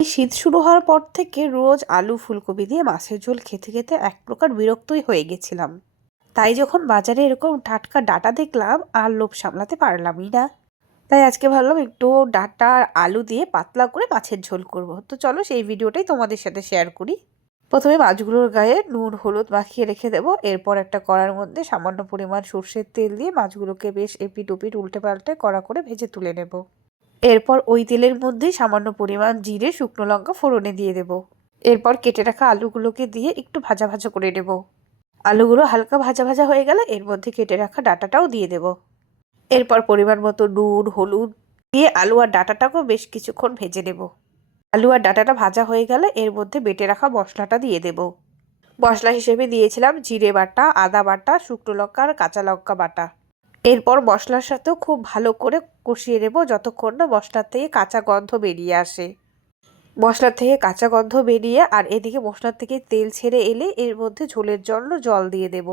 এই শীত শুরু হওয়ার পর থেকে রোজ আলু ফুলকপি দিয়ে মাছের ঝোল খেতে খেতে এক প্রকার বিরক্তই হয়ে গেছিলাম। তাই যখন বাজারে এরকম টাটকা ডাঁটা দেখলাম আর লোভ সামলাতে পারলামই না। তাই আজকে ভাবলাম একটু ডাঁটা আর আলু দিয়ে পাতলা করে মাছের ঝোল করব। তো চলো সেই ভিডিওটাই তোমাদের সাথে শেয়ার করি। প্রথমে মাছগুলোর গায়ে নুন হলুদ মাখিয়ে রেখে দেবো। এরপর একটা কড়ার মধ্যে সামান্য পরিমাণ সর্ষের তেল দিয়ে মাছগুলোকে বেশ এপিট ওপিট উল্টে পাল্টে কড়া করে ভেজে তুলে নেব। এরপর ওই তেলের মধ্যেই সামান্য পরিমাণ জিরে শুকনো লঙ্কা ফোড়নে দিয়ে দেব। এরপর কেটে রাখা আলুগুলোকে দিয়ে একটু ভাজা ভাজা করে নেব। আলুগুলো হালকা ভাজা ভাজা হয়ে গেলে এর মধ্যে কেটে রাখা ডাঁটাটাও দিয়ে দেব। এরপর পরিমাণ মতো নুন হলুদ দিয়ে আলু আর ডাঁটাটাকেও বেশ কিছুক্ষণ ভেজে নেব। আলু আর ডাঁটাটা ভাজা হয়ে গেলে এর মধ্যে বেটে রাখা মশলাটা দিয়ে দেব। মশলা হিসেবে দিয়েছিলাম জিরে বাটা, আদা বাটা, শুকনো লঙ্কা আর কাঁচা লঙ্কা বাটা। এরপর মশলার সাথেও খুব ভালো করে কষিয়ে নেব যতক্ষণ না মশলার থেকে কাঁচা গন্ধ বেরিয়ে আসে। মশলার থেকে কাঁচা গন্ধ বেরিয়ে আর এদিকে মশলার থেকে তেল ছেড়ে এলে এর মধ্যে ঝোলের জন্য জল দিয়ে দেব।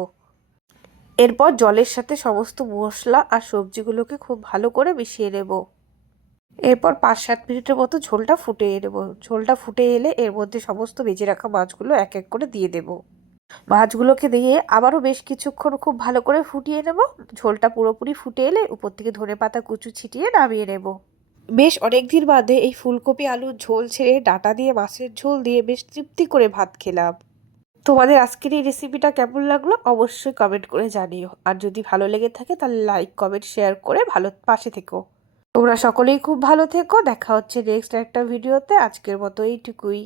এরপর জলের সাথে সমস্ত মশলা আর সবজিগুলোকে খুব ভালো করে মিশিয়ে নেব। এরপর 5-7 মিনিটের মতো ঝোলটা ফুটিয়ে নেব। ঝোলটা ফুটে এলে এর মধ্যে সমস্ত ভেজে রাখা মাছগুলো এক এক করে দিয়ে দেব। মাছগুলোকে দিয়ে আবারও বেশ কিছুক্ষণ খুব ভালো করে ফুটিয়ে নেব। ঝোলটা পুরোপুরি ফুটে এলে উপর থেকে ধনেপাতা কুচি ছিটিয়ে নামিয়ে নেব। বেশ অনেক দিন বাদে এই ফুলকপি আলুর ঝোল ছেড়ে ডাঁটা দিয়ে মাছের ঝোল দিয়ে বেশ তৃপ্তি করে ভাত খেলাম। তোমাদের আজকের এই রেসিপিটা কেমন লাগলো অবশ্যই কমেন্ট করে জানিও। আর যদি ভালো লেগে থাকে তাহলে লাইক কমেন্ট শেয়ার করে ভালো পাশে থেকো। তোমরা সকলেই খুব ভালো থেকো। দেখা হচ্ছে নেক্সট একটা ভিডিওতে। আজকের মতো এইটুকুই।